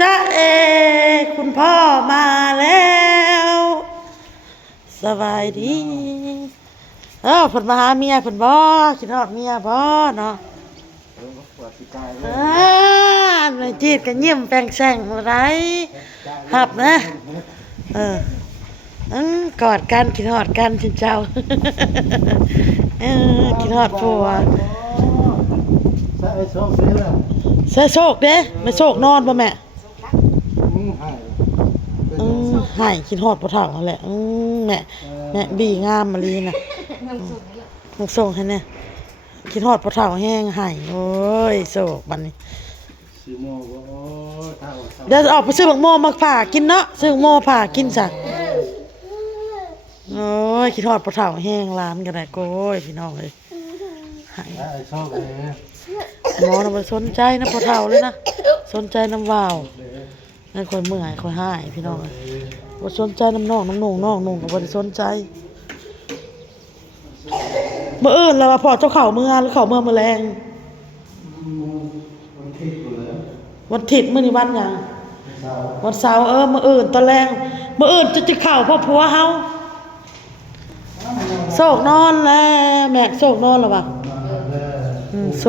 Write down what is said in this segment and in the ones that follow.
จ้าเอคุณพ่อมาแล้วสบายดีผลมาหาเมียผลบ่คิดฮอดเมียบ่เนาะในจีดกันยิ้มแปลงแสงอะไรหับนะกอดกันคิดฮอดกันชินเจ้าคิดฮอดผัวใส่โชคเด้ไม่โชคนอนบ่แม่ให้คิดฮอดบ่เฒ่านั่นแหละแม่บีงามมะลีน่ะมึงส่งให้แน่คิดฮอดบ่เฒ่าแห้งให้โอ้ยโศกบัดนี้เดี๋ยวออกไปซื้อบักโมมาผ่ากินเนาะซื้อบักโมผ่ากินซะโอ้ยคิดฮอดบ่เฒ่าแห้งร้านก็ได้โก้ยพี่น้องเอ้ยให้หมอน่ะบ่สนใจนะบ่เฒ่าเลยนะสนใจน้ำวาวให้ค่อยเมื่อยค่อยหายพี่น้องบ่สนใจน้ำน้องน้องก็บ่ได้สนใจมื้ออื่นแล้วว่าพ่อเจ้าเข้าเมื่อหรือเข้าเมื่อมื้อแลงวันอาทิตย์มื้อนี้วันหยังวันเสาร์มื้ออื่นตอนแลงมื้ออื่นจะเข้าพ่อผัวเฮาโศกนอนแล้วแม่โศกนอนแล้วว่ะโ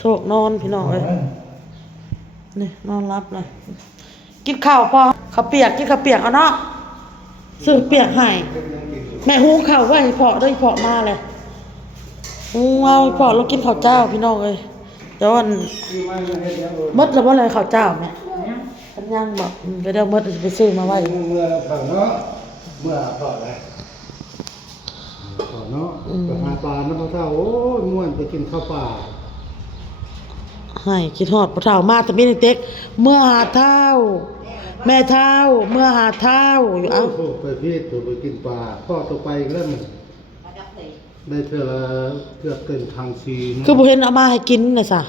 ศกนอนพี่น้องเอ้ยนี่นอนรับเลยกินข้าวพอข้าวเปียกกินข้าวเปียกเอาเนาะซื้อเปียกให้แม่หุงข้าวไว้พอได้พอมาเลยหุงเอาพอเรากินข้าวเจ้าพี่น้องเอ้ยเดี๋ยวมันมดแล้วว่าอะไรข้าวเจ้าแม่ปัญญังบอกไปเดี๋ยวมดไปซื้อมาไว้เมื่อฝั่งเนาะเมื่อต่อเลยต่อเนาะไปหาปลาน้ำพระเจ้าโอ้ยม่วนไปกินข้าวป่าให้คิดฮอดพ่อเฒ่ามาแต่มีเด็กเมื่อหาเท้าแม่เท้าเมื่อหาเท้าอยู่เอ้าไปพี่ตัวไปกินปลาพ่อตัวไปเริ่มได้เท่าละเกือบเต็มทางซีคือบ่เห็นเอามาให้กินน่ะซะ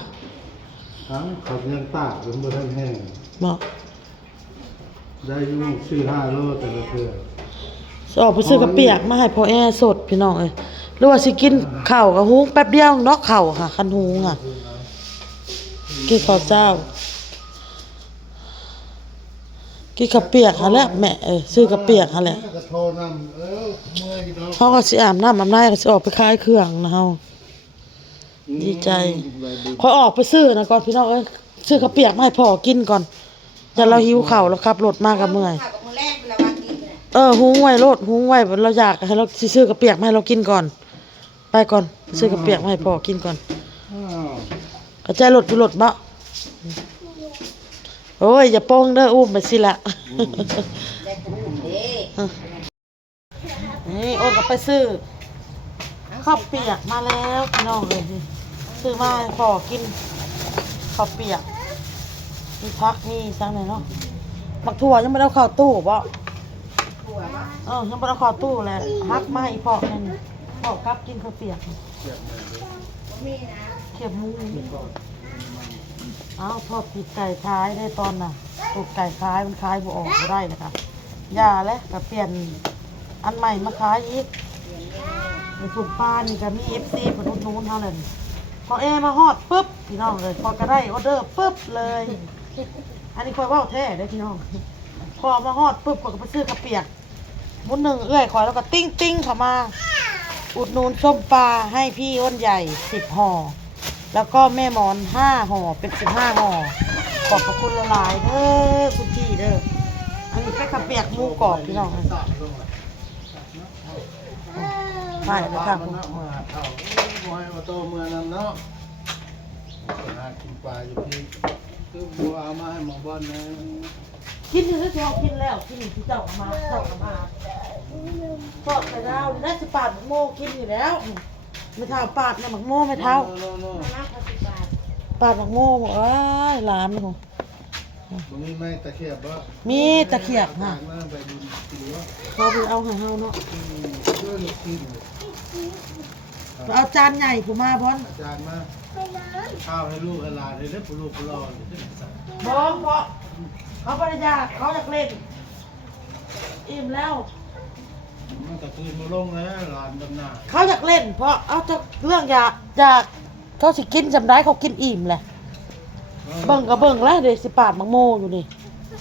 ทั้งขับยังตากจนบ่ทันแห้งบ่ได้อยู่4-5 โลแต่ละเทื่อออกไปซื้อกระเปียกมาให้พ่อแอสดพี่น้องเอ้ยหรือว่าสิกินข้าวกับหุงแป๊บเดียวเนาะข้าวค่ะคันหุงอ่ะกินข้าวเจ้ากินกระเปียกหั่นแหละแม่ซื้อกระเปียกหั่นแหละเฮาก็สิอาบน้ำก็สิออกไปขายเครื่องนะเฮาดีใจขอออกไปซื้อนะก่อนพี่น้องเอ้ยซื้อกระเปียกมาให้พ่อกินก่อนอย่าเราหิวข้าวแล้วขับรถมาก็เมื่อยหุงไว้โลดหุงไว้เราอยากให้เราซื้อกระเปียกมาให้เรากินก่อนไปก่อนซื้อกระเปียกมาให้พ่อกินก่อนกระจายรถบ่โอ้ยอย่าโป้งเด้ออุ้มไปสิละนี่โอนก็ไปซื้อข้าวเปียกมาแล้วพี่น้องเลยซื้อมาให้พ่อกินข้าวเปียกมีพักมีจังไหนเนาะมักถั่วยังไม่ได้เข้าตู้บ่ยังไม่ได้เข้าตู้เลยฮักมาให้พ่อนั่นพ่อกับกินข้าวเปียกเขียบหมูพ่อปิดไก่ท้ายได้ตอนน่ะตูดไก่ท้ายมันคล้ายบ่ออกบ่ได้นะคะยาแล้วก็เปลี่ยนอันใหม่มาขายอีกในสุดป้านี่ก็มี FC มาดูนู้นเท่านั้นพอมาฮอดปุ๊บพี่น้องเลยพอก็ได้ออเดอร์ปุ๊บเลยอันนี้คอยว่าแท้ได้พี่น้องพอมาฮอดปุ๊บก็ไปซื้อกระเปียกมุนหนึ่งคอยแล้วก็ติ้งเข้ามาอุดหนุนส้มปลาให้พี่อ้นใหญ่10 ห่อแล้วก็แม่หมอน5 ห่อเป็น15 ห่อขอบพระคุณละลายเด้อคุณพี่เด้ออันนี้เป็นกระเปียกหมูกรอบพี่น้องไปเลยค่ะคุณพ่อให้โตเมื่อนั้นเนาะหากินปลาอยู่ที่คือบัวเอามาให้หมอบอลนะกินอยู่ที่เรากินแล้วกินที่เจ้ามาทอดแต่ดาวได้จะปาดหมักโม่กินอยู่แล้วไม่เท่าปาดเนี่ยหมักโม่ไม่เท่าปาดหมักโม่บอกว่าร้านของมีไหมตะเขียบบ่มีตะเขียบค่ะเขาไปเอาให้เฮาเนาะเอาจานใหญ่ผมมาบอลจานมาข้าวให้ลูกให้หลานให้ได้ลูกรอเพราะเขาปริญญาเขาอยากเล่นอิ่มแล้วมันกระตือมาลงแล้วหลานดำหน้าเขาอยากเล่นเพราะเอาจะเรื่องอยากเขาสิกินจำได้เขากินอิ่มแหละ เบิ่งก็เบิ่งแล้วเดี๋ยวสิปาดมังโมอยู่นี่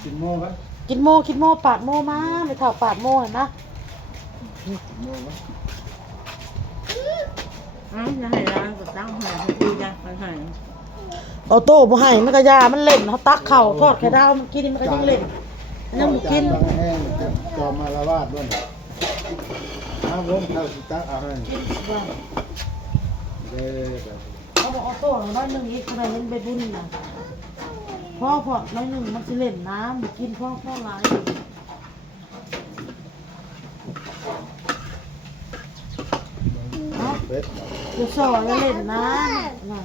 กินโม่ไหม กินโมปาดโมมาไม่เท่าปาดโมเห็นนะ โม่ไหม จะให้ร้านก็ตั้งหาให้ดีจ้ะให้ เอาโต้บ่ให้มันก็ยามันเล่นเขาตักเข่าทอดไข่ดาวมันกินมันก็ยังเล่นนั่นมันกิน จานแห้งจอมมาละวาดด้วยน้ำล้มข้าวสิตักเอาให้เด้อ เขาบอกเอาโต้น้อยหนึงอีกอะไรเล่นไปบุญน่ะพ่อน้อยหนึงมันสิเล่นน้ำมันกินพ่อหลาย เป็ด เดี๋ยวสอนแล้วเล่นน้ำน่ะ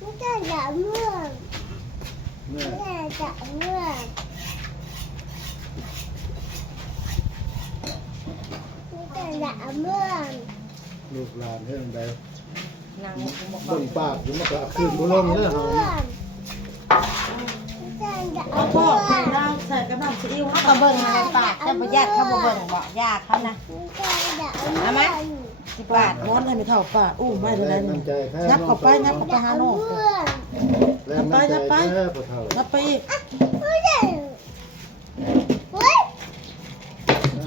ไม่ได้จะเมื่อ เนี่ย ไม่ได้จะเมื่อไม่ได้จะเมื่อ ลูกหลานเฮ็ดจังได๋ นาง เบิ่งปากอยู่มันก็คืนบ่ลงเด้อเฮา เอาทอดไข่ดาวใส่กระน้ำซีอิ๊ว เขาก็เบิ่งในปากจะประหยัดเขาบ่เบิ่งบ่ยากเขานะ10 บาท ม้วนให้ไม่เท่าปาดอู้ไม่เท่านั้น น้ำใจแท้ ยับเข้าไปหาโน่ แรงน้ำใจแท้พ่อเฒ่า นับไปอีก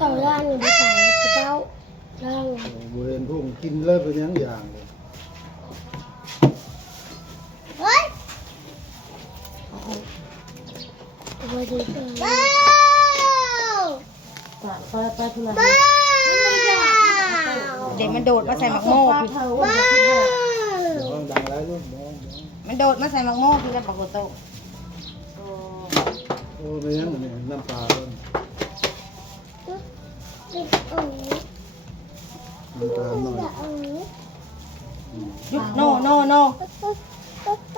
สองล้านหนึ่งไปสองเจ้าล้าน บ่เห็นพุ่งกินเลยเป็นหยังอย่างเลย เฮ้ยมาดูกันว้าว ไปทุเรศ ว้าว เด็กมันโดดมาใส่หมักโม่พี่ ว้าว ห้องดังหลายลูกมอง มันโดดมาใส่หมักโม่พี่กับปากโต โอ้เป็นหยังนี่น้ำปลาเพิ่น ติดอ๋อ น้ำปลาหน่อย ยุบโน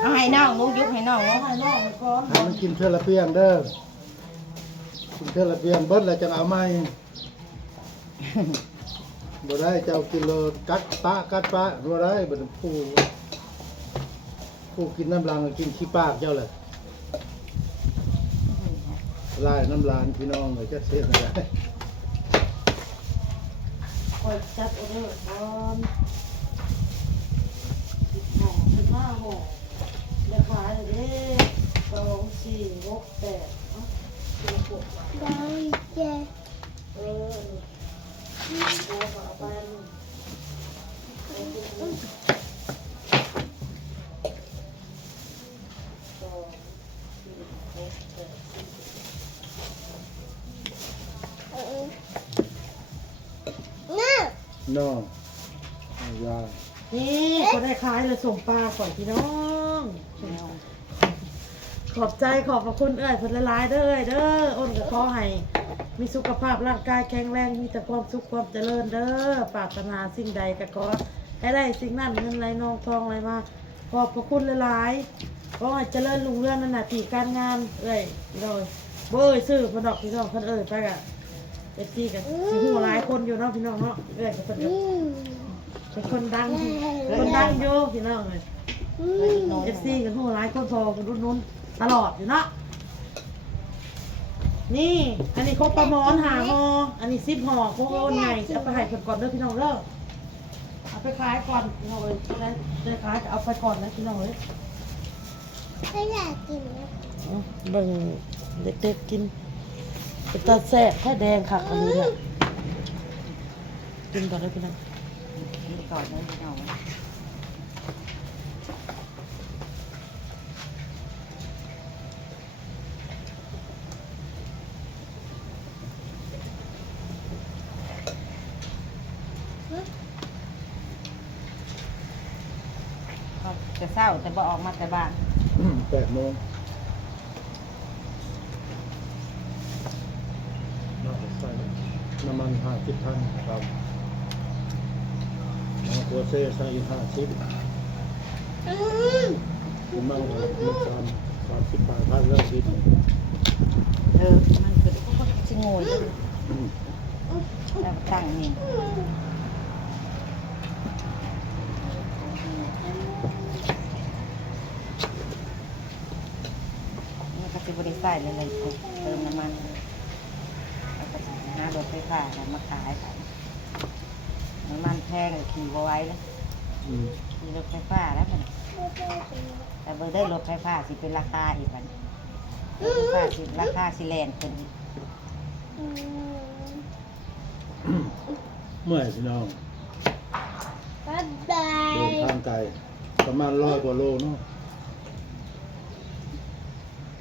เอาให้น้องลูกยุบให้น้องเนาะ ให้น้องไปก่อน ให้มันกินเทื่อละเปียงเด้อกินเทื่อละเปียงเบิดแล้วจังเอาใหม่บ่ได้เจ้ากินโลกัดปะบ่ได้บ่ต้องผู้กินน้ำลางก็กินขี้ปากเจ้าเลยลายน้ำลานพี่น้องเลยจะเสียอะไร คอยจัดออเดอร์ก่อน15 ห่อเดี๋ยวขายเลยเด้2 4 6 8ได้เจ๊ ตัวก็เอาไปน่ะ น้องยา นี่ก็ได้ขายเลยส่งปลาก่อนพี่น้อง ขอบใจขอบพระคุณเอ้ยผลละลายๆเด้อเอ้ยเด้ออ้นก็ขอให้มีสุขภาพร่างกายแข็งแรงมีแต่ความสุขความเจริญเด้อปรารถนาสิ่งใดก็ขอให้ได้สิ่งนั้นเงินไหลนองทองไหลมาขอบพระคุณหลายๆขอให้เจริญรุ่งเรืองในหน้าที่การงานเอ้ยพี่น้องเบ้ยซื้อพนดอกพี่น้องเพิ่นเอ้ยไปกะเป็นที่กันสิฮู้หลายคนอยู่เนาะพี่น้องเนาะเอ้ยก็เพิ่นก็ อืม เป็นคนดังอยู่พี่น้องเอ้ย อืม FC กันฮู้หลายคนพอกันรุ่นนู้นตลอดอยู่เนาะนี่อันนี้ครบประมอนหาห่ออันนี้10ห่อพวกโอนไงจะเอาไปให้เพิ่นก่อนเด้อพี่น้องเด้อเอาไปขายก่อนพี่น้องเอ้ยเพราะฉะนั้นจะขายก็เอาไปก่อนนะพี่น้องเอ้ย ไม่อยากกินนะ เอาเบิ่งเด็กๆกินเป็นตาแซ่บแค่แดงค่ะอันนี้แหละกินก่อนเลยพี่น้อง นี่ก่อนเลยพี่น้อง จะเศร้าแต่บ่ออกมาแต่บ้าน 8 โมงน้ำมัน50 ทันครับน้ำตัวเซ่ใส่50 อืม คุณมั่งมัน30 บาทพันแล้วคิด มันเกิดก็ชิงโง่อยู่แล้วตั้งนี่มันก็จะบริใส่เลยเติมน้ำมันแล้วก็หารถไฟฟ้ามาขายค่ะน้ำมันแพงเลยขี่บ่ไหว้เลยขี่รถไฟฟ้าแล้วมัน แต่เบิ่งได้รถไฟฟ้าสิเป็นราคาอีกบัดรถไฟฟ้าสิราคาสิแลนขึ้นอีก เมื่อยพี่น้อง บ๊ายบา เดิน ย ทางไกลประมาณ100 กว่าโลเนาะ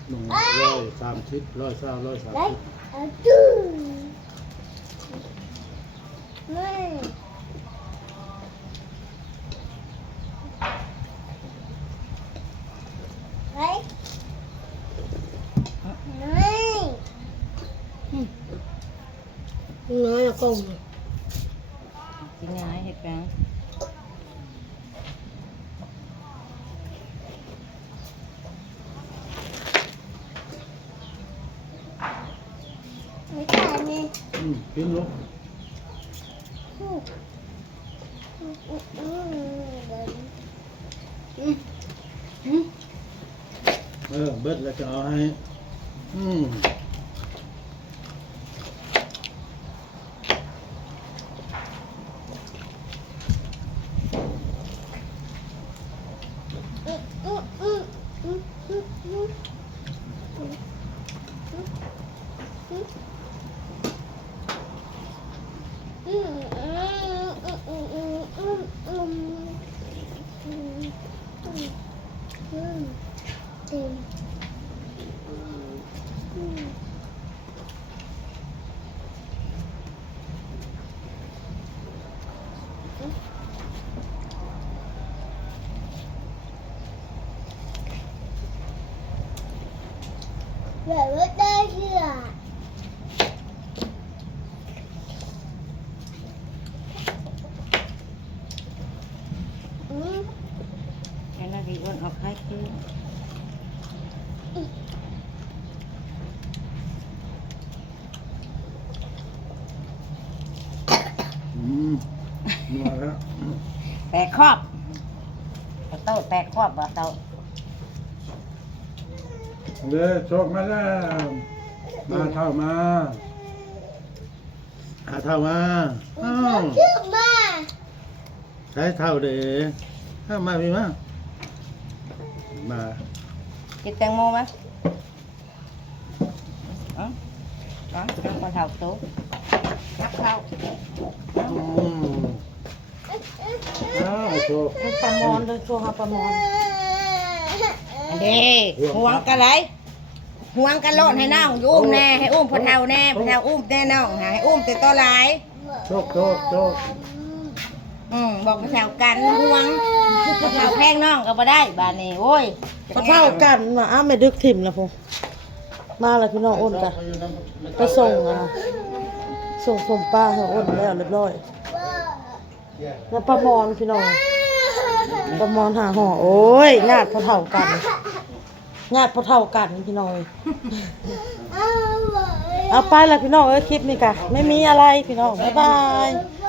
130 120 ไล่ 130 เอาจูไม่ไล่ไม่ น้อยอะกง สิง่ายเฮ็ดแปลง ไม่ใช่นี่ กินลูก เบิดแล้วจะเอาให้แบบว่าได้เชื่อ แค่นั้นดีอ้วนเอาไข่ขึ้น นัวแล้ว แตกครอบเต้าแตกครอบบ่เต้า เด้อโชคมาแล้วมาเท่ามาหาเท่ามาอ้าว ชื่อมา ใช้เท่าเด้ถ้ามาพี่มามา กินแตงโมไหมอ๋ออ๋อน้ำปลาเท่าโตนับเท่า อ้าวโชค เป็นปลามอนเลยช่วงหาปลามอน อันนี้ห่วงกันไรห่วงกันโลดให้น้องอยู่อุ้มแน่ให้อุ้มพ่อเท่าแน่พ่อเท่าอุ้มแน่น้องให้อุ้มแต่ตัวหลาย โชคโชคโชค บอกพ่อเท่ากันห่วงพ่อเท่าแพงน้องก็บ่ได้บ้านนี้โอ้ย เขาเท่ากันมาอ้าวไม่ดึกถิ่มแล้วพงมาแล้วพี่น้องอ้นกันไปส่งส่งสมป้าให้อ้นแล้วเรียบร้อยแล้วปลามอนพี่น้องปลามอนหาห่อโอ้ยญาติพอเท่ากันญาติพอเท่ากันพี่น้องเอาไปแล้วพี่น้องคลิปนี้กะไม่มีอะไรพี่น้องบ๊ายบาย บ